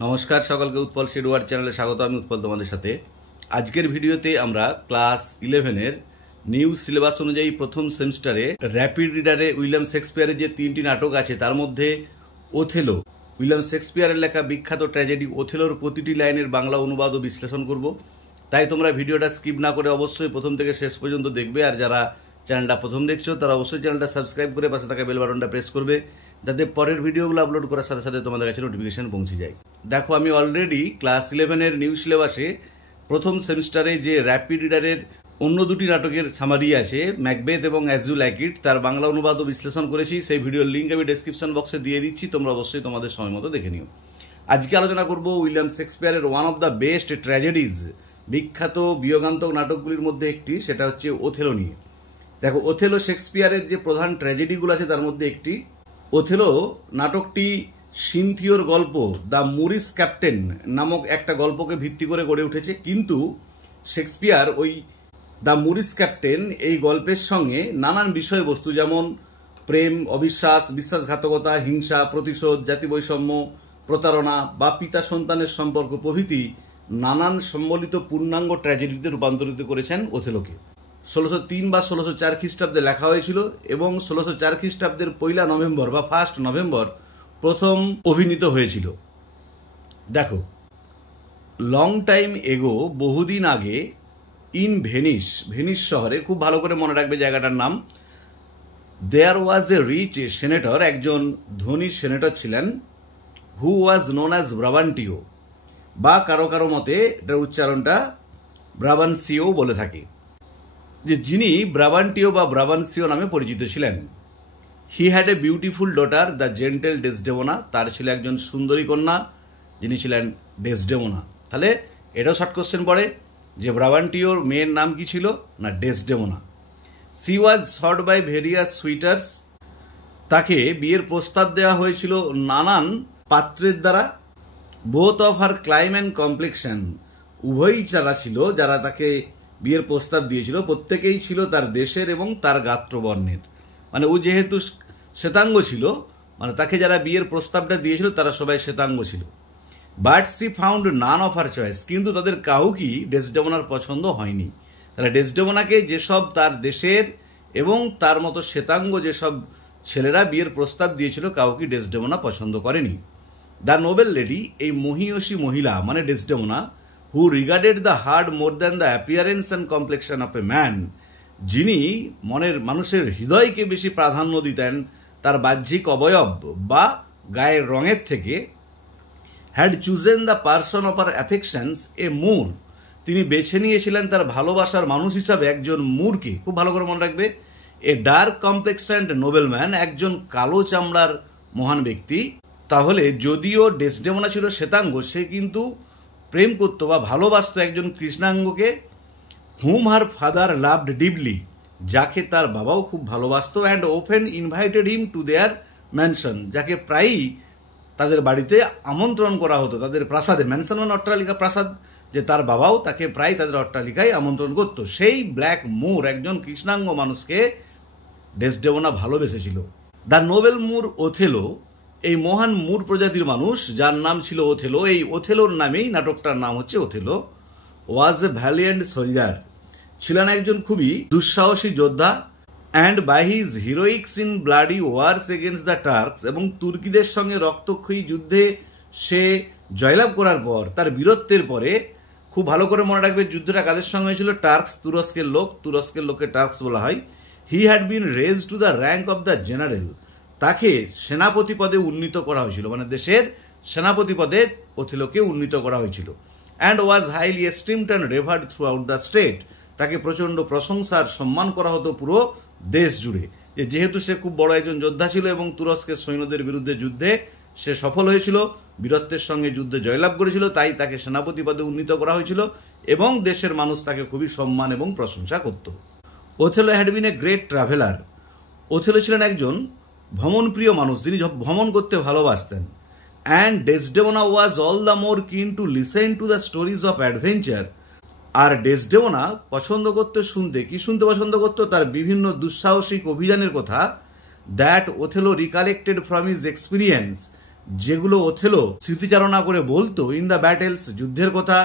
নমস্কার সকলকে উৎপল শেডওয়ার্ড চ্যানেলে স্বাগত। আমি উৎপল তোমাদের সাথে। আজকের ভিডিওতে আমরা ক্লাস 11-এর নিউ সিলেবাস অনুযায়ী প্রথম সেমিস্টারে র্যাপিড রিডারে উইলিয়াম শেক্সপিয়ারের যে 3টি নাটক আছে তার মধ্যে ওথেলো, উইলিয়াম শেক্সপিয়ারের লেখা বিখ্যাত ট্র্যাজেডি ওথেলোর প্রতিটি লাইনের বাংলা অনুবাদ ও বিশ্লেষণ করব। তাই তোমরা ভিডিওটা স্কিপ না করে অবশ্যই প্রথম থেকে শেষ পর্যন্ত দেখবে। আর যারা চ্যানেলটা প্রথম দেখছো তারা অবশ্যই চ্যানেলটা সাবস্ক্রাইব করে পাশে থাকা বেল বাটনটা প্রেস করবে, যাতে পরের ভিডিওগুলো আপলোড করার সাথে সাথে তোমাদের কাছে নোটিফিকেশন পৌঁছে যায়। দেখো, আমি অলরেডি ক্লাস 11-এর নিউ সিলেবাসে প্রথম সেমিস্টারে যে র্যাপিড রিডারের অন্য দুটি নাটকের সামারি আছে, ম্যাকবেথ এবং অ্যাজ ইউ লাইক ইট, তার বাংলা অনুবাদ ও বিশ্লেষণ করেছি। সেই ভিডিওর লিঙ্ক আমি ডেসক্রিপশন বক্সে দিয়ে দিচ্ছি, তোমরা অবশ্যই তোমাদের সময় মতো দেখে নিও। আজকে আলোচনা করব উইলিয়াম শেক্সপিয়ারের one of the best tragedies, বিখ্যাত বিয়োগান্তক নাটকগুলির মধ্যে একটি, সেটা হচ্ছে ওথেলো নিয়ে। দেখো, ওথেলো শেক্সপিয়ারের যে প্রধান ট্র্যাজেডিগুলো আছে তার মধ্যে একটি। ওথেলো নাটকটি সিনথিওর গল্প দ্য মুরিস ক্যাপ্টেন নামক একটা গল্পকে ভিত্তি করে গড়ে উঠেছে, কিন্তু শেক্সপিয়ার ওই দ্য মুরিস ক্যাপ্টেন এই গল্পের সঙ্গে নানান বিষয়বস্তু, যেমন প্রেম, অবিশ্বাস, বিশ্বাসঘাতকতা, হিংসা, প্রতিশোধ, জাতি বৈষম্য, প্রতারণা বা পিতা সন্তানের সম্পর্ক প্রভৃতি নানান সম্বলিত পূর্ণাঙ্গ ট্র্যাজেডিতে রূপান্তরিত করেছেন ওথেলোকে। 1603 বা 1604 খ্রিস্টাব্দে লেখা হয়েছিল এবং 1604 খ্রিস্টাব্দের 1 নভেম্বর বা 1 নভেম্বর প্রথম অভিনীত হয়েছিল। দেখো, লং টাইম এগো, বহুদিন আগে, ইন ভেনিস, ভেনিস শহরে, খুব ভালো করে মনে রাখবে জায়গাটার নাম, দেয়ার ওয়াজ এ রিচ সেনেটর, একজন ধনী সেনেটর ছিলেন, হু ওয়াজ নোন অ্যাজ ব্রাবান্টিও, বা কারো কারো মতে এটার উচ্চারণটা ব্রাবানসিও বলে থাকে, যে যিনি ব্রাবান্টিও বা ব্রাবানসিও নামে পরিচিত ছিলেন। He had a beautiful daughter the gentle Desdemona, তার ছিল একজন সুন্দরী কন্যা যিনি ছিলেন ডেসডেমোনা। তাহলে এটাও শর্ট কোশ্চেন পড়ে যে ব্রাবান্টিওর মেয়ের নাম কি ছিল না Desdemona. She was sought by various suitors, তাকে বিয়ের প্রস্তাব দেওয়া হয়েছিল নানান পাত্রের দ্বারা। Both of her clime and complexion, উভয়ই যারা ছিল, যারা তাকে বিয়ের প্রস্তাব দিয়েছিল, প্রত্যেকেই ছিল তার দেশের এবং তার গাত্রবর্ণের। মানে ও যেহেতু শ্বেতাঙ্গ ছিল, মানে তাকে যারা বিয়ের প্রস্তাবটা দিয়েছিল তারা সবাই শ্বেতাঙ্গ ছিল। But she found none of her choice, কিন্তু তাদের কাউকেই ডেসডেমোনার পছন্দ হয়নি। তাহলে ডেসডেমোনাকে যেসব তার দেশের এবং তার মতো শ্বেতাঙ্গ যেসব ছেলেরা বিয়ের প্রস্তাব দিয়েছিল, কাউকে ডেসডেমোনা পছন্দ করেনি। দ্য নোবেল লেডি, এই মহিয়সী মহিলা মানে Desdemona, who regarded the heart more than the appearance and complexion of a man, যিনি মানুষের হৃদয়কে বেশি প্রাধান্য দিতেন তার বাহ্যিক অবয়ব বা গায়ের রঙের থেকে, had chosen the person of her affections a Moor, তিনি বেছে নিয়েছিলেন তার ভালোবাসার মানুষ হিসাবে একজন মুরকে। খুব ভালো করে মনে রাখবে, এ ডার্ক কমপ্লেক্সেন্ড নোবেল ম্যান, একজন কালো চামড়ার মহান ব্যক্তি। তাহলে যদিও ডেসডেমোনা ছিল শ্বেতাঙ্গ, সে কিন্তু প্রেম করত বা ভালোবাসত একজন কৃষ্ণাঙ্গকে, whom her father loved deeply, যাকে তার বাবাও খুব ভালোবাসত, and often invited him to their mansion, যাকে প্রায়ই তাদের বাড়িতে আমন্ত্রণ করা হতো, তাদের প্রাসাদে। ম্যানশন মানে অট্টালিকা, প্রাসাদ, যে তার বাবাও তাকে প্রায় তাদের অট্টালিকায় আমন্ত্রণ করত। সেই ব্ল্যাক মুর, একজন কৃষ্ণাঙ্গ মানুষকে ডেসডেমোনা ভালোবেসেছিল। দ্য নোবেল মুর ওথেলো, এই মহান মুর প্রজাতির মানুষ যার নাম ছিল ওথেলো, এই ওথেলোর নামেই নাটকটার নাম হচ্ছে Othello, was a valiant soldier, ছিলেন একজন খুবই দুঃসাহসী যোদ্ধা, and by his heroics in bloody wars against the Turks, এবং তুর্কিদের সঙ্গে রক্তক্ষয়ী যুদ্ধে সে জয়লাভ করার পর, তার বীরত্বের পরে, খুব ভালো করে মনে রাখবে যুদ্ধটা কাদের সঙ্গে হয়েছিল, টার্কস, তুরস্কের লোক, তুরস্কের লোককে টার্কস বলা হয়। He had been raised to the rank of the general, তাকে সেনাপতি পদে উন্নীত করা হয়েছিল, মানে দেশের সেনাপতি পদে ওথেলোকে উন্নীত করা হয়েছিল। And was highly esteemed and revered throughout the state, তাকে প্রচণ্ড প্রশংসার সম্মান করা হতো পুরো দেশ জুড়ে, যেহেতু সে খুব বড় একজন যোদ্ধা ছিল এবং তুরস্কের সৈন্যদের বিরুদ্ধে যুদ্ধে সে সফল হয়েছিল, বীরত্বের সঙ্গে যুদ্ধে জয়লাভ করেছিল, তাই তাকে সেনাপতি পদে উন্নীত করা হয়েছিল এবং দেশের মানুষ তাকে খুবই সম্মান এবং প্রশংসা করত। Othello had been a great traveller, Othello ছিলেন একজন ভ্রমণপ্রিয় মানুষ, যিনি ভ্রমণ করতে ভালোবাসতেন। And Desdemona was all the more keen to listen to the stories of adventure, আর ডেসডেমোনা পছন্দ করতে শুনতে, কি শুনতে পছন্দ করতো, তার বিভিন্ন দুঃসাহসিক অভিযানের কথা, that Othello recollected from his experience, যেগুলো ওথেলো স্মৃতিচারণা করে বলতো, ইন দ্য ব্যাটেলস যুদ্ধের কথা,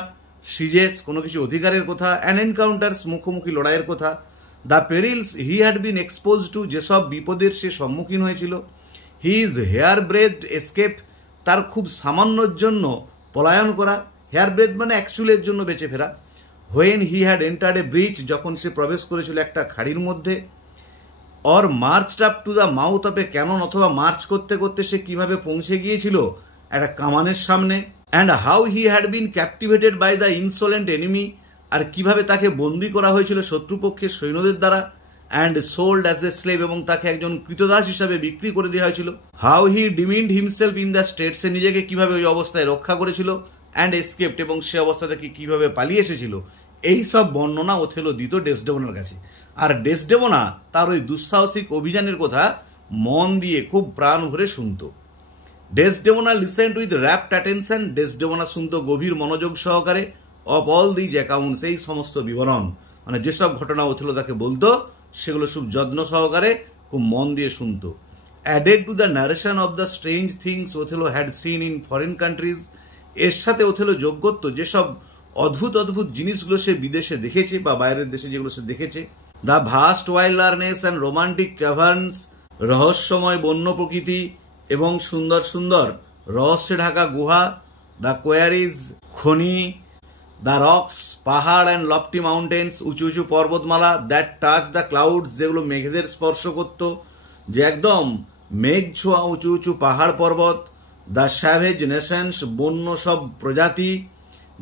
সিজেস কোনো কিছু অধিকারের কথা, অ্যান্ড এনকাউন্টার্স মুখোমুখি লড়াইয়ের কথা, the perils he had been expose to যেসব বিপদের সে সম্মুখীন হয়েছিল, হিজ হেয়ার ব্রেড এসকেপ তার খুব সামান্যর জন্য পলায়ন করা, হেয়ার ব্রেড মানে এক চুলের জন্য বেঁচে ফেরা, when he had entered a breach যখন সে প্রবেশ করেছিল একটা খাড়ির মধ্যে, or marched up to the mouth of a cannon অথবা মার্চ করতে করতে সে কিভাবে পৌঁছে গিয়েছিল একটা কামানের সামনে, and how he had been captivated by the insolent enemy আর কিভাবে তাকে বন্দি করা হয়েছিল শত্রুপক্ষের সৈন্যদের দ্বারা, and sold as a slave এবং তাকে একজন কৃতদাস হিসাবে বিক্রি করে দেওয়া হয়েছিল, how he demeaned himself in the state সে নিজেকে কিভাবে ওই অবস্থায় রক্ষা করেছিল, অ্যান্ড এসকেপড এবং সে অবস্থা থেকে কিভাবে পালিয়ে এসেছিল, এই সব বর্ণনা ওথেলো দিত ডেসডেমোনার কাছে। আর ডেসডেমোনা তার ওই দুঃসাহসিক অভিযানের কথা মন দিয়ে খুব প্রাণ ভরে শুনত। ডেসডেমোনা লিসেন্ড উইথ র্যাপ্ট অ্যাটেনশন, ডেসডেমোনা শুনত গভীর মনোযোগ সহকারে, অফ অল দিজ অ্যাকাউন্টস এই সমস্ত বিবরণ, মানে যেসব ঘটনা ওথেলো তাকে বলতো সেগুলো খুব যত্ন সহকারে খুব মন দিয়ে শুনত। Added to the narration of the strange things Othello had seen in foreign countries, এর সাথে ওথেলো যোগ করত যেসব অদ্ভুত অদ্ভুত জিনিসগুলো সে বিদেশে দেখেছে বা বাইরের দেশে যেগুলো সে দেখেছে, the vast wilderness and romantic caverns রহস্যময় বন্য প্রকৃতি এবং সুন্দর সুন্দর রহস্যে ঢাকা গুহা, দ্য কোয়ারিজ খনি, দ্য রক্স পাহাড় অ্যান্ড লফটি মাউন্টেন্স উঁচু উঁচু পর্বতমালা, দ্যাট টাচ দ্য ক্লাউডস যেগুলো মেঘেদের স্পর্শ করত, যে একদম মেঘ ছোঁয়া উঁচু উঁচু পাহাড় পর্বত, দ্য স্যাভেজ নেশনস বন্য সব প্রজাতি,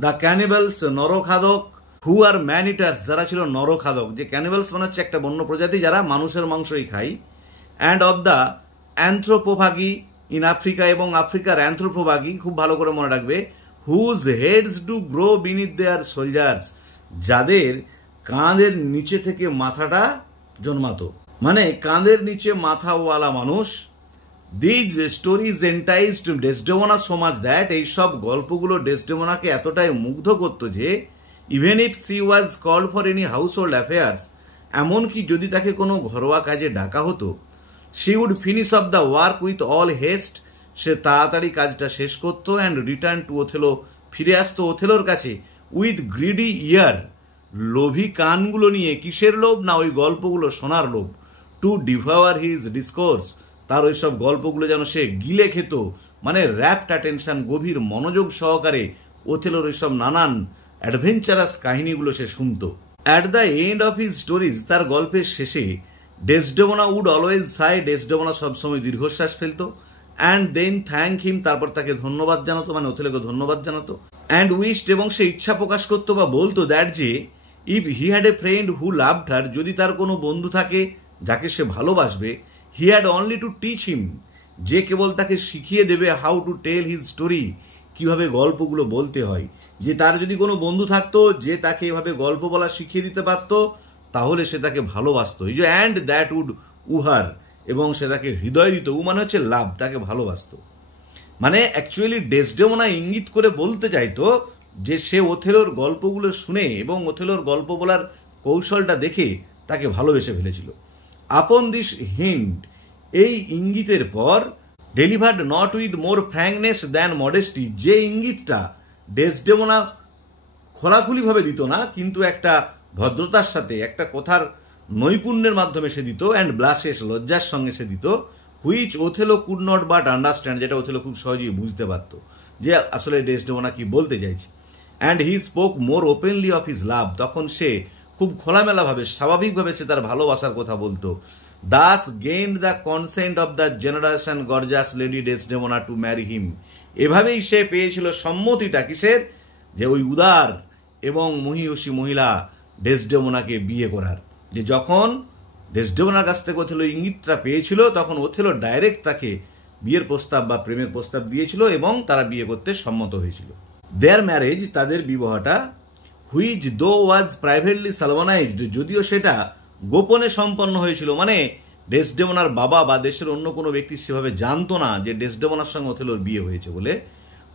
দ্য ক্যানিবালস নরখাদক, হু আর ম্যান ইটার্স যারা ছিল নরখাদক, যে ক্যানিবালস মানে হচ্ছে একটা বন্য প্রজাতি যারা মানুষের মাংসই খায়, and of the anthropophagi in Africa এবং আফ্রিকার অ্যান্থ্রোপোফাগি খুব ভালো করে মনে রাখবে, whose heads do grow beneath their shoulders যাদের কাঁধের নিচে থেকে মাথাটা জন্মাতো, মানে কাঁধের নিচে মাথাওয়ালা মানুষ। These stories enticed Desdemona so much that এইসব গল্পগুলো ডেসডেমোনাকে এতটাই মুগ্ধ করত যে even if she was called for any household affairs এমনকি যদি তাকে কোনো ঘরোয়া কাজে ডাকা হতো, she would finish off the work with all haste সে তাড়াতাড়ি কাজটা শেষ করতো, অ্যান্ড রিটার্ন টু ওথেলো ফিরে আসতো ওথেলোর কাছে উইথ গ্রিডি ইয়ার লোভী কানগুলো নিয়ে, কিসের লোভ না ওই গল্পগুলো শোনার লোভ, টু ডিভাওয়ার হিজ ডিসকোর্স তার ওইসব গল্পগুলো যেন সে গিলে খেত, মানে র্যাপ্ট অ্যাটেনশন গভীর মনোযোগ সহকারে ওথেলোর ওইসব নানান অ্যাডভেঞ্চারাস কাহিনীগুলো সে শুনত। At the end of his stories তার গল্পের শেষে ডেসডেমোনা উড অলওয়েজ সাই ডেসডেমোনা সবসময় দীর্ঘশ্বাস ফেলতো, অ্যান্ড দেন থ্যাংক হিম তারপর তাকে ধন্যবাদ জানাতো, মানে ওথেলোকে ধন্যবাদ জানাতো, অ্যান্ড উইশড এবং সে ইচ্ছা প্রকাশ করতো বা বলতো দ্যাট যে if he had a friend who loved her যদি তার কোনো বন্ধু থাকে যাকে সে ভালোবাসবে, he had only to teach him যে কেবল তাকে শিখিয়ে দেবে how to tell his story কিভাবে গল্পগুলো বলতে হয়, যে তার যদি কোনো বন্ধু থাকতো যে তাকে এভাবে গল্প বলা শিখিয়ে দিতে পারত তাহলে সে তাকে ভালোবাসতো, এই যে অ্যান্ড দ্যাট উড উহার এবং সে তাকে হৃদয় দিত, উ মানে হচ্ছে লাভ, তাকে ভালোবাসতো। মানে অ্যাকচুয়ালি ডেসডেমোনা ইঙ্গিত করে বলতে চাইতো যে সে ওথেলোর গল্পগুলো শুনে এবং ওথেলোর গল্প বলার কৌশলটা দেখে তাকে ভালোবেসে ফেলেছিল। আপন দিস হিন্ট এই ইঙ্গিতের পর delivered not with more frankness than modesty যে ইঙ্গিতটা ডেসডেমোনা খোলাখুলিভাবে দিত না কিন্তু একটা ভদ্রতার সাথে একটা কথার নৈপুণ্যের মাধ্যমে সে দিত, অ্যান্ড ব্লাশেস লজ্জার সঙ্গে সে দিত, which Othello could not but understand যেটা ওথেলো খুব সহজেই বুঝতে পারত যে আসলে ডেসডেমোনা কি বলতে চাইছে, and he spoke more openly of his লাভ তখন সে খুব খোলামেলাভাবে স্বাভাবিকভাবে সে তার ভালোবাসার কথা বলতো। Thus gained the consent of the generation gorgeous lady Desdemona to marry him এভাবেই সে পেয়েছিল সম্মতিটা কিসের, যে ওই উদার এবং মহিয়সী মহিলা ডেসডেমোনাকে বিয়ে করার। যে যখন ডেসডেমোনার কাছ থেকে ওথেলো ইঙ্গিতটা পেয়েছিল তখন ওথেলো ডাইরেক্ট তাকে বিয়ের প্রস্তাব বা প্রেমের প্রস্তাব দিয়েছিল এবং তারা বিয়ে করতে সম্মত হয়েছিল। দেয়ার ম্যারেজ তাদের বিবাহটা হুইচ দো ওয়াজ প্রাইভেটলি সালভানাইজড যদিও সেটা গোপনে সম্পন্ন হয়েছিল, মানে ডেসডেমোনার বাবা বা দেশের অন্য কোনো ব্যক্তি সেভাবে জানতো না যে ডেসডেমোনার সঙ্গে ওথেলোর বিয়ে হয়েছে বলে,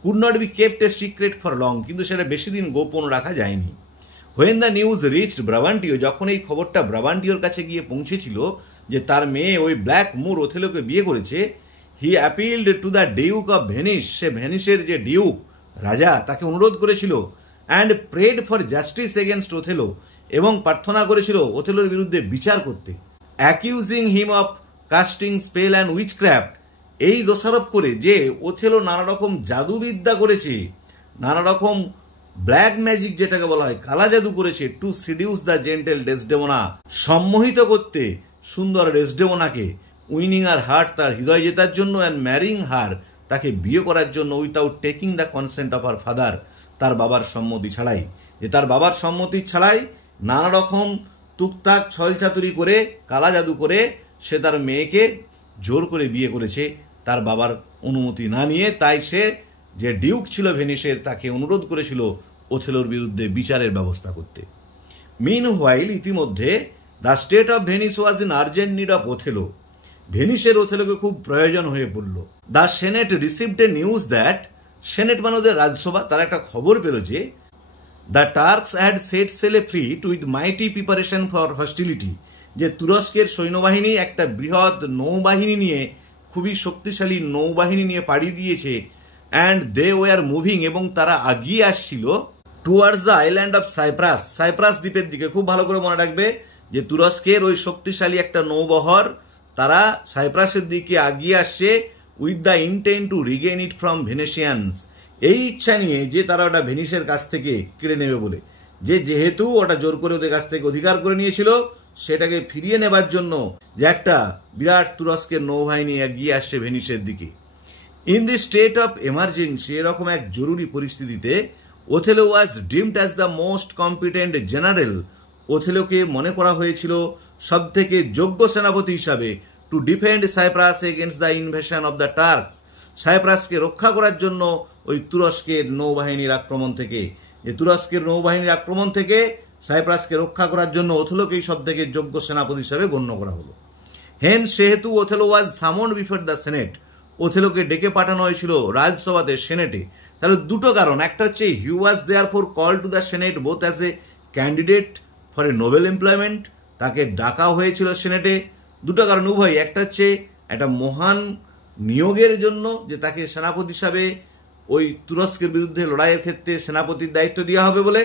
could not be kept a secret for long কিন্তু সেটা বেশি দিন গোপন রাখা যায়নি। হোয়েন দ্য নিউজ রিচড ব্রাবান্টিও যখন এই খবরটা ব্রাবান্টিওর কাছে গিয়ে পৌঁছেছিল যে তার মেয়ে ওই ব্ল্যাক মুর ওথেলোকে বিয়ে করেছে, he appealed to the Duke of Venice, সে ভেনিসের যে ডিউক রাজা তাকে অনুরোধ করেছিল, and prayed for justice against Othello, এবং প্রার্থনা করেছিল ওথেলোর বিরুদ্ধে বিচার করতে। Accusing him of casting spell and witchcraft, এই দোষারোপ করে যে ওথেলো নানা রকম জাদুবিদ্যা করেছে, নানা রকম ব্ল্যাক ম্যাজিক যেটাকে বলা হয় কালা জাদু করেছে, টু সিডিউস দ্য জেন্টেল ডেসডেমোনা, সম্মোহিত করতে সুন্দর ডেসডেমোনাকে, উইনিং আর হার্ট, তার হৃদয় জেতার জন্য, অ্যান্ড ম্যারিং হার, তাকে বিয়ে করার জন্য, without taking the consent of her father, তার বাবার সম্মতি ছাড়াই। যে তার বাবার সম্মতি ছাড়াই নানা রকম টুকটাক ছলচাতুরি করে কালা জাদু করে সে তার মেয়েকে জোর করে বিয়ে করেছে তার বাবার অনুমতি না নিয়ে। তাই সে যে ডিউক ছিল ভেনিসের তাকে অনুরোধ করেছিল ওথেলোর বিরুদ্ধে বিচারের ব্যবস্থা করতে। মিন হোয়াইল, ইতিমধ্যে the state of Venice was in urgent need of Othello, ভেনিসের ওথেলোকে খুব প্রয়োজন হয়ে পড়ল। The senate received a news that, senate মানে ওদের রাজসভা, তারা একটা খবর পেল যে the Turks had set sail a fleet with mighty preparation for hostility, যে তুরস্কের সৈন্যবাহিনী একটা বৃহৎ নৌবাহিনী নিয়ে, খুবই শক্তিশালী নৌবাহিনী নিয়ে পাড়ি দিয়েছে, অ্যান্ড দে ওয়ার মুভিং, এবং তারা আগিয়ে আসছিল towards the island of Cyprus, Cyprus দ্বীপের দিকে। খুব ভালো করে মনে রাখবে যে তুরস্কের ওই শক্তিশালী একটা নৌবহর তারা সাইপ্রাসের দিকে আগিয়ে আসছে, with the intent to regain it from Venetians, এই ইচ্ছা নিয়ে যে তারা ওটা ভেনিসের কাছ থেকে কেড়ে নেবে বলে, যে যেহেতু ওটা জোর করে ওদের কাছ থেকে অধিকার করে নিয়েছিল সেটাকে ফিরিয়ে নেবার জন্য যে একটা বিরাট তুরস্কের নৌবাহিনী এগিয়ে আসছে ভেনিসের দিকে। In the state of emergency, এরকম এক জরুরি পরিস্থিতিতে Othello was deemed as the most competent general, ওথেলোকে মনে করা হয়েছিল সব থেকে যোগ্য সেনাপতি হিসাবে, to defend Cyprus against the invasion of the Turks, সাইপ্রাসকে রক্ষা করার জন্য ওই তুরস্কের নৌবাহিনীর আক্রমণ থেকে, যে তুরস্কের নৌবাহিনীর আক্রমণ থেকে সাইপ্রাসকে রক্ষা করার জন্য ওথেলোকেই সব থেকে যোগ্য সেনাপতি হিসাবে গণ্য করা হলো। হেন, সেহেতু Othello was summoned before the senate, ওথেলোকে ডেকে পাঠানো হয়েছিল রাজসভাতে, সেনেটে। তাহলে দুটো কারণ, একটা হচ্ছে he was there for call to the senate both as a candidate for a noble employment, তাকে ডাকা হয়েছিল সেনেটে। দুটো কারণ উভয়, একটা হচ্ছে একটা মহান নিয়োগের জন্য যে তাকে সেনাপতি হিসাবে ওই তুরস্কের বিরুদ্ধে লড়াইয়ের ক্ষেত্রে সেনাপতির দায়িত্ব দেওয়া হবে বলে,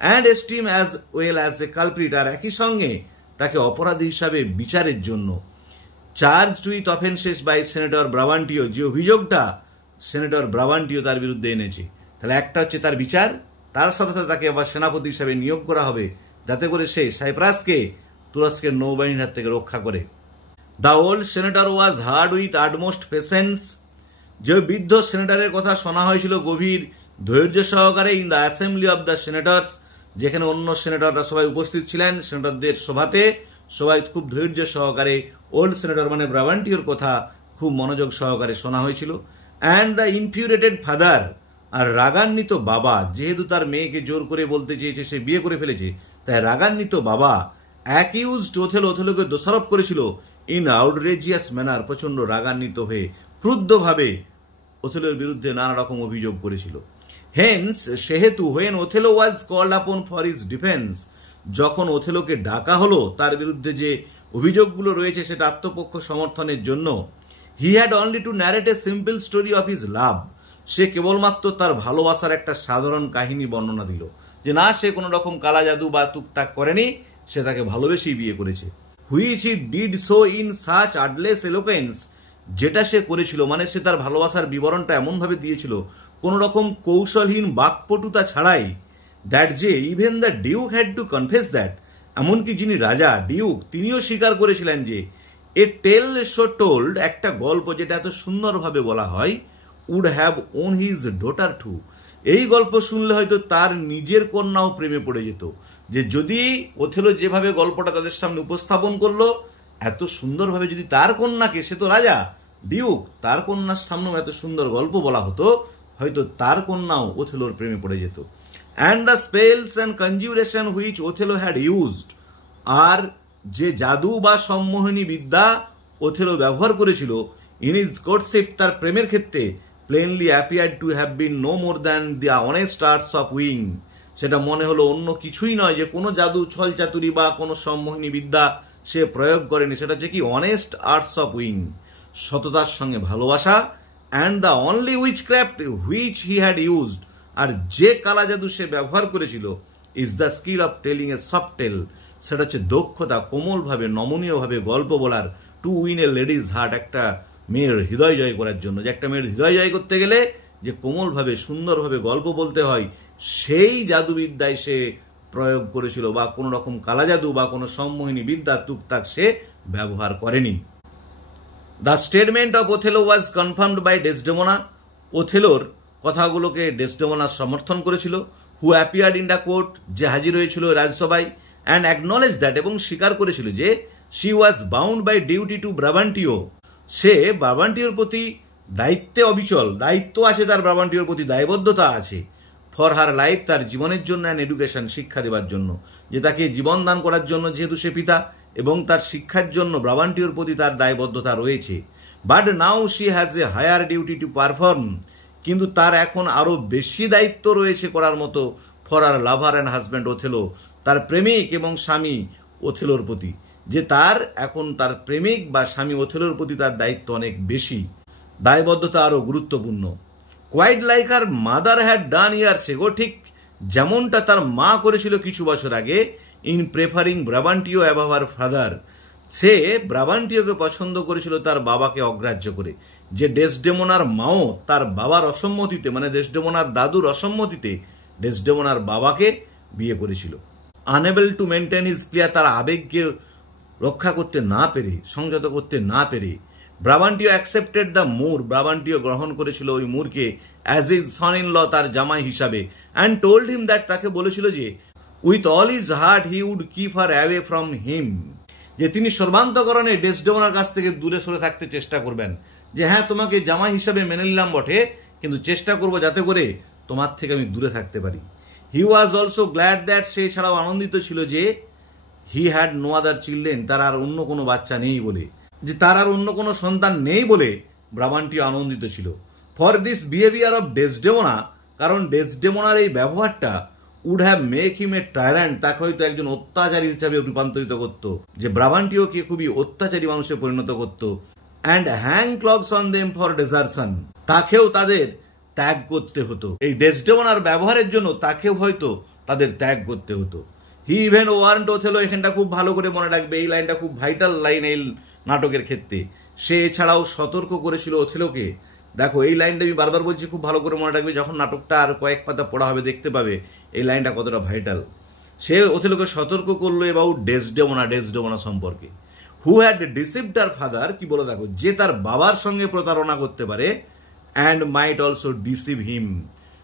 and esteem as well as a culprit, আর একই সঙ্গে তাকে অপরাধী হিসাবে বিচারের জন্য। Charge with offences by senator Brabantio, যে অভিযোগটা সেনেটর ব্রাবান্টিও তার বিরুদ্ধে এনেছে, তাহলে একটা হচ্ছে তার বিচার, তার সাথে সাথে তাকে আবার সেনাপতি হিসাবে নিয়োগ করা হবে যাতে করে সে সাইপ্রাসকে তুরস্কের নৌবাহিনীর হাত থেকে রক্ষা করে। The old senator was heard with utmost patience, যে বৃদ্ধ সেনেটরের কথা শোনা হয়েছিল গভীর ধৈর্য সহকারে, in the assembly of the senators, যেখানে অন্য সেনেটররা সবাই উপস্থিত ছিলেন, সেনেটরদের সভাতে সবাই খুব ধৈর্য সহকারে ওল্ড সেনেটর মানে ব্রাবান্টিওর কথা খুব মনোযোগ সহকারে শোনা হয়েছিল। অ্যান্ড দ্য ইনফিউরেটেড ফাদার, আর রাগান্বিত বাবা, যেহেতু তার মেয়েকে জোর করে বলতে চেয়েছে সে বিয়ে করে ফেলেছে, তাই রাগান্বিত বাবা অ্যাকিউজড ওথেলোকে দোষারোপ করেছিল ইন আউটরেজিয়াস ম্যানার, প্রচন্ড রাগান্বিত হয়ে ক্রুদ্ধভাবে ওথেলোর বিরুদ্ধে নানা রকম অভিযোগ করেছিল। হেন্স, সেহেতু, when Othello was called upon for his defence, যখন ওথেলোকে ডাকা হলো তার বিরুদ্ধে যে অভিযোগগুলো রয়েছে সেটা আত্মপক্ষ সমর্থনের জন্য, he had only to narrate a simple story of his love, সে কেবলমাত্র তার ভালোবাসার একটা সাধারণ কাহিনী বর্ণনা দিল, যে না সে কোনো রকম কালা জাদু বা তুকতাক করেনি, সে তাকে ভালোবেসেই বিয়ে করেছে। Which he did so in such artless eloquence, যেটা সে করেছিল মানে সে তার ভালোবাসার বিবরণটা এমনভাবে দিয়েছিল কোন রকম কৌশলহীন বাকপটুতা ছাড়াই, দ্যাট যে even the Duke had to confess that, এমনকি যিনি রাজা ডিউক তিনিও স্বীকার করেছিলেন যে এ টেল শো টোল্ড, একটা গল্প যেটা এত সুন্দরভাবে বলা হয়, would have won his daughter too, এই গল্প শুনলে হয়তো তার নিজের কন্যাও প্রেমে পড়ে যেত। যে যদি ওথেলো যেভাবে গল্পটা তাদের সামনে উপস্থাপন করলো এত সুন্দরভাবে যদি তার কন্যাকে, সে তো রাজা ডিউক, তার কন্যার সামনেও এত সুন্দর গল্প বলা হতো, হয়তো তার কন্যাও ওথেলোর প্রেমে পড়ে যেত। And the spells and conjuration which Othello had used, আর যে জাদু বা সম্মোহনী বিদ্যা ওথেলো ব্যবহার করেছিল ইন হিজ কোর্টশিপ, তার প্রেমের ক্ষেত্রে, plainly appeared to have been no more than the honest arts of wooing, সেটা মনে হলো অন্য কিছুই নয়, যে কোনো জাদু ছল চাতুরি বা কোনো সম্মোহনী বিদ্যা সে প্রয়োগ করেনি, সেটা হচ্ছে কি অনেস্ট আর্টস অফ উইং, সততার সঙ্গে ভালোবাসা, and the only witchcraft which he had used, আর যে কালা জাদু সে ব্যবহার করেছিল, is the skill of telling a soft tale, সেটা হচ্ছে দক্ষতা, কোমলভাবে নমনীয়ভাবে গল্প বলার, to win a lady's heart, একটা মেয়ের হৃদয় জয় করার জন্য। যে একটা মেয়ের হৃদয় জয় করতে গেলে যে কোমলভাবে সুন্দরভাবে গল্প বলতে হয়, সেই জাদুবিদ্যায় সে প্রয়োগ করেছিল, বা কোনো রকম কালা জাদু বা কোনো সম্মোহিনী বিদ্যা টুকটাক সে ব্যবহার করেনি। The statement of Othello was confirmed by Desdemona, ওথেলোর কথাগুলোকে ডেসডেমোনা সমর্থন করেছিল, who appeared in the court, যে হাজির হয়েছিল রাজসভায়, অ্যান্ড অ্যাকনলেজ দ্যাট, এবং স্বীকার করেছিল যে she was bound by duty to Brabantio, সে ব্রাবান্টিওর প্রতি দায়িত্বে অবিচল, দায়িত্ব আছে তার, ব্রাবান্টিওর প্রতি দায়বদ্ধতা আছে, ফর হার লাইফ, তার জীবনের জন্য, অ্যান্ড এডুকেশন, শিক্ষা দেওয়ার জন্য, যে তাকে জীবন দান করার জন্য যেহেতু সে পিতা, এবং তার শিক্ষার জন্য ব্রাবান্টিওর প্রতি তার দায়বদ্ধতা রয়েছে। But now she has a higher duty to perform, কিন্তু তার এখন আরো বেশি দায়িত্ব রয়েছে করার মতো, for her lover and husband Othello, তার প্রেমিক এবং স্বামী ওথেলোর প্রতি, যে তার এখন তার প্রেমিক বা স্বামী ওথেলোর প্রতি তার দায়িত্ব অনেক বেশি, দায়বদ্ধতা আরো গুরুত্বপূর্ণ। Quite like her mother had done years ago, ঠিক যেমনটা তার মা করেছিল কিছু বছর আগে, in preferring Brabantio above her father, সে ব্রাবান্টিওকে পছন্দ করেছিল তার বাবাকে অগ্রাহ্য করে। যে ডেসডেমোনার মাও তার বাবার অসম্মতিতে, মানে ডেসডেমোনার দাদুর অসম্মতিতে ডেসডেমোনার বাবাকে বিয়ে করেছিল। Unable to maintain his player, তার আবেগকে রক্ষা করতে না পেরে, সংযত করতে না পেরে, ব্রাবান্টিও অ্যাকসেপ্টেড দ্য মুর, ব্রাবান্টিও গ্রহণ করেছিল ওই মুরকে as his son in law, তার জামাই হিসাবে, অ্যান্ড টোল্ড হিম দ্যাট, তাকে বলেছিল যে with all his heart he would keep her away from him, যে তিনি সর্বান্তকরণে ডেসডেমোনার কাছ থেকে দূরে সরে থাকতে চেষ্টা করবেন, যে হ্যাঁ তোমাকে জামাই হিসাবে মেনে নিলাম বটে, কিন্তু চেষ্টা করব যাতে করে তোমার থেকে আমি দূরে থাকতে পারি। He was also glad that, সে ছাড়াও আনন্দিত ছিল যে he had no other children, তার আর অন্য কোনো বাচ্চা নেই বলে, যে তার আর অন্য কোনো সন্তান নেই বলে ব্রাবান্টিও আনন্দিত ছিল। For this behaviour of Desdemona, কারণ ডেসডেমোনার এই ব্যবহারটা would have make him a tyrant, তাকে হয়তো একজন অত্যাচারী হিসাবে রূপান্তরিত করত, যে ব্রাবান্টিওকে খুবই অত্যাচারী মানুষে পরিণত করত, and hang clogs on them for desertion, তাকেও তাদের ত্যাগ করতে হতো, এই ডেসডেমোনার ব্যবহারের জন্য তাকেও হয়তো তাদের ত্যাগ করতে হতো। হি ইভেন ওয়ারেন্ট ওথেলো, এখানটা খুব ভালো করে মনে রাখবে, এই লাইনটা খুব ভাইটাল লাইন এই নাটকের ক্ষেত্রে। সে এছাড়াও সতর্ক করেছিল ওথেলোকে, দেখো এই লাইনটা আমি বারবার বলছি, খুব ভালো করে মনে রাখবে, যখন নাটকটা আর কয়েক পাতা পড়া হবে দেখতে পাবে এই লাইনটা কতটা ভাইটাল। সে ওথেলোকে সতর্ক করলো অ্যাবাউট ডেসডেমোনা সম্পর্কে, who had deceived her father, কি বলে দেখো, যে তার বাবার সঙ্গে প্রতারণা করতে পারে, অ্যান্ড মাইট অলসো ডিসিভ হিম,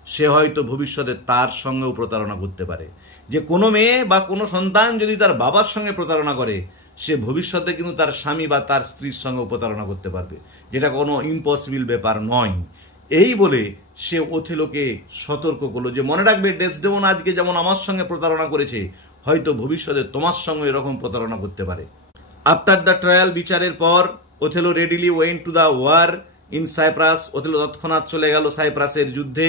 সে হয়তো ভবিষ্যতে তার সঙ্গেও প্রতারণা করতে পারে। যে কোনো মেয়ে বা কোনো সন্তান যদি তার বাবার সঙ্গে প্রতারণা করে, সে ভবিষ্যতে কিন্তু তার স্বামী বা তার স্ত্রীর সঙ্গেও প্রতারণা করতে পারবে, যেটা কোনো ইম্পসিবল ব্যাপার নয়। এই বলে সে ওথেলোকে সতর্ক করলো যে মনে রাখবে, ডেসডেমোনা আজকে যেমন আমার সঙ্গে প্রতারণা করেছে, হয়তো ভবিষ্যতে তোমার সঙ্গে এরকম প্রতারণা করতে পারে। আফটার দ্য ট্রায়াল, বিচারের পর, Othello readily went to the war in Cyprus, Othello তৎক্ষণাৎ চলে গেল সাইপ্রাসের যুদ্ধে,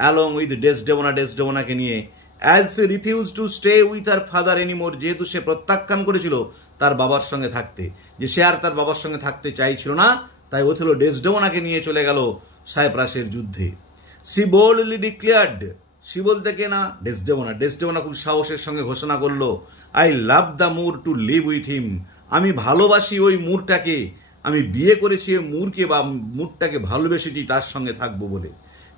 অ্যালং উইথ ডেসডেমোনাকে নিয়ে। As she refuse to stay with her father anymore, যেহেতু সে প্রত্যাখ্যান করেছিল তার বাবার সঙ্গে থাকতে, যে সে আর তার বাবার সঙ্গে থাকতে চাইছিল না, তাই ওথেলো ডেসডেমোনাকে নিয়ে চলে গেল সাইপ্রাসের যুদ্ধে। সি বোল্ডলি ডিক্লেয়ার্ড, সি বলতে কে না, ডেসডেমোনা খুব সাহসের সঙ্গে ঘোষণা করলো, I love the Moor to live with him, আমি ভালোবাসি ওই মুরটাকে, আমি বিয়ে করেছি ওই মুরকে, বা মুরটাকে ভালোবেসেছি তার সঙ্গে থাকবো বলে,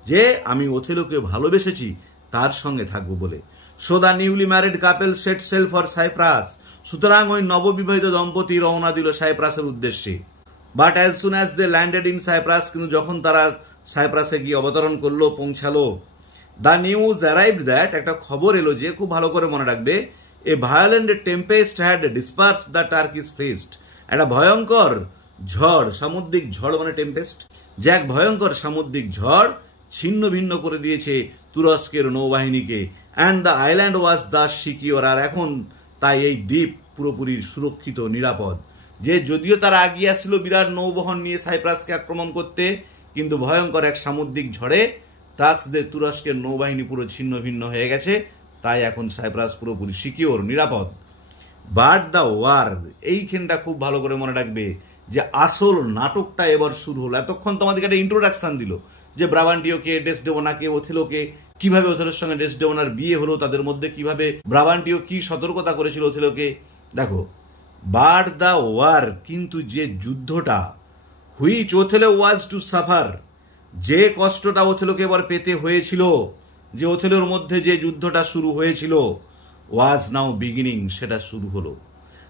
যে আমি ওথেলোকে ভালোবেসেছি তার সঙ্গে থাকবো বলে। So the newly married couple set sail for Cyprus, সুতরাং ওই নববিবাহিত দম্পতি রওনা দিল সাইপ্রাসের উদ্দেশ্যে। But as soon as they landed in Cyprus, কিন্তু যখন তারা সাইপ্রাসে গিয়ে অবতরণ করলো, পৌঁছালো, দ্য নিউজ অ্যারাইভড দ্যাট, একটা খবর এলো যে, খুব ভালো করে মনে রাখবে, a violent tempest had dispersed the Turkish fleet, একটা ভয়ঙ্কর ঝড়, সামুদ্রিক ঝড় মানে টেম্পেস্ট, যে এক ভয়ঙ্কর সামুদ্রিক ঝড় ছিন্ন ভিন্ন করে দিয়েছে তুরস্কের নৌবাহিনীকে, and the island was the secure, আর এখন তাই এই দ্বীপ পুরোপুরি সুরক্ষিত, নিরাপদ। যে যদিও তারা আগিয়ে আসছিল বিরাট নৌবহন নিয়ে সাইপ্রাসকে আক্রমণ করতে, কিন্তু ভয়ঙ্কর এক সামুদ্রিক ঝড়ে টার্কসদের তুরস্কের নৌবাহিনী পুরো ছিন্ন ভিন্ন হয়ে গেছে, তাই এখন সাইপ্রাস পুরোপুরি সিকিওর, নিরাপদ। বাট দ্য ওয়ার, এইখানটা খুব ভালো করে মনে রাখবে, যে আসল নাটকটা এবার শুরু হলো। এতক্ষণ তোমাদেরকে একটা ইন্ট্রোডাকশন দিল যে ব্রাবান্টিওকে, ডেসডেমোনাকে, ওথেলোকে, কিভাবে ওথেলোর সঙ্গে ডেসডেমোনার বিয়ে হলো, তাদের মধ্যে কিভাবে ব্রাবান্টিও কি সতর্কতা করেছিল ওথেলোকে। দেখো, বাট দ্য ওয়ার, কিন্তু যে যুদ্ধটা, which Othello was to suffer, যে কষ্টটা ওথেলোকে এবার পেতে হয়েছিল, যে ওথেলোর মধ্যে যে যুদ্ধটা শুরু হয়েছিল, ওয়াজ নাও বিগিনিং, সেটা শুরু হলো।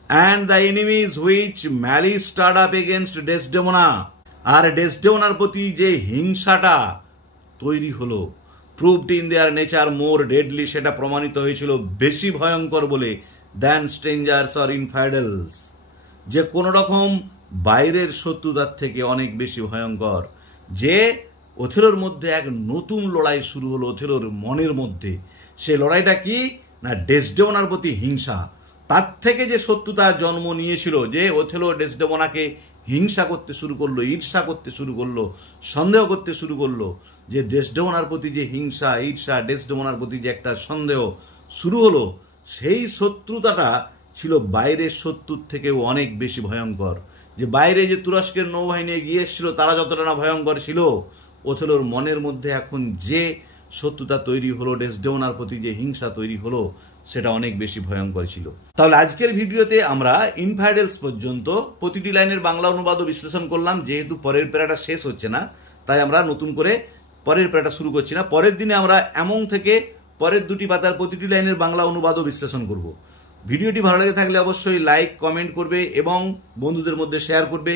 And the enemies which malice start up against Desdemona, আর ডেসডেমোনার প্রতি যে হিংসাটা তৈরি হলো, proved in their nature more deadly, সেটা প্রমাণিত হয়েছিল বেশি ভয়ঙ্কর বলে, দ্যান স্ট্রেঞ্জার্স অর ইনফাইডেলস, যে কোনো রকম বাইরের শত্রুতার থেকে অনেক বেশি ভয়ঙ্কর। যে ওথেলোর মধ্যে এক নতুন লড়াই শুরু হলো ওথেলোর মনের মধ্যে। সে লড়াইটা কি না, ডেসডেমোনার প্রতি হিংসা। তার থেকে যে শত্রুতা জন্ম নিয়েছিল, যে ওথেলো ডেসডেমোনাকে হিংসা করতে শুরু করলো, ঈর্ষা করতে শুরু করলো, সন্দেহ করতে শুরু করলো, যে ডেসডেমোনার প্রতি যে হিংসা, ঈর্ষা, ডেসডেমোনার প্রতি যে একটা সন্দেহ শুরু হলো, সেই শত্রুতাটা ছিল বাইরের শত্রুর থেকেও অনেক বেশি ভয়ঙ্কর। যে বাইরে যে তুরস্কের নৌবাহিনী এগিয়ে এসেছিল, তারা যতটা না ভয়ঙ্কর ছিল, ওথেলোর মনের মধ্যে এখন যে শত্রুতা তৈরি হলো, ডেসডেমোনার প্রতি যে হিংসা তৈরি হলো, সেটা অনেক বেশি ভয়ঙ্কর ছিল। তাহলে আজকের ভিডিওতে আমরা ইনফাইডেলস পর্যন্ত প্রতিটি লাইনের বাংলা অনুবাদ ও বিশ্লেষণ করলাম। যেহেতু পরের প্যারাটা শেষ হচ্ছে না, তাই আমরা নতুন করে পরের প্যারাটা শুরু করছি না। পরের দিনে আমরা এমন থেকে পরের দুটি পাতার প্রতিটি লাইনের বাংলা অনুবাদ ও বিশ্লেষণ করব। ভিডিওটি ভালো লেগে থাকলে অবশ্যই লাইক, কমেন্ট করবে এবং বন্ধুদের মধ্যে শেয়ার করবে।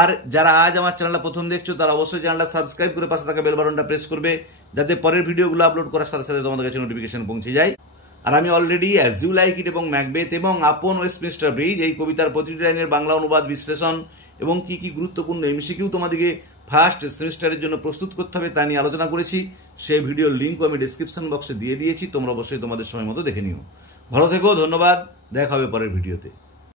আর যারা আজ আমার চ্যানেলটা প্রথম দেখছো, তারা অবশ্যই চ্যানেলটা সাবস্ক্রাইব করে পাশে থাকা বেল বাটনটা প্রেস করবে, যাতে পরের ভিডিওগুলো আপলোড করার সাথে সাথে তোমাদের কাছে নোটিফিকেশন পৌঁছে যায়। আর আমি already as you like it এবং ম্যাকবেথ এবং আপন ওয়েস্টমিনস্টার ব্রিজ, এই কবিতার প্রতিটি লাইনের বাংলা অনুবাদ, বিশ্লেষণ এবং কি কি গুরুত্বপূর্ণ এমসিকিউ তোমাদেরকে ফার্স্ট সেমিস্টারের জন্য প্রস্তুত করতে হবে তা নিয়ে আলোচনা করেছি। সেই ভিডিওর লিঙ্কও আমি ডিসক্রিপশন বক্সে দিয়ে দিয়েছি, তোমরা অবশ্যই তোমাদের সময় মতো দেখে নিও। ভালো থেকো, ধন্যবাদ, দেখা হবে পরের ভিডিওতে।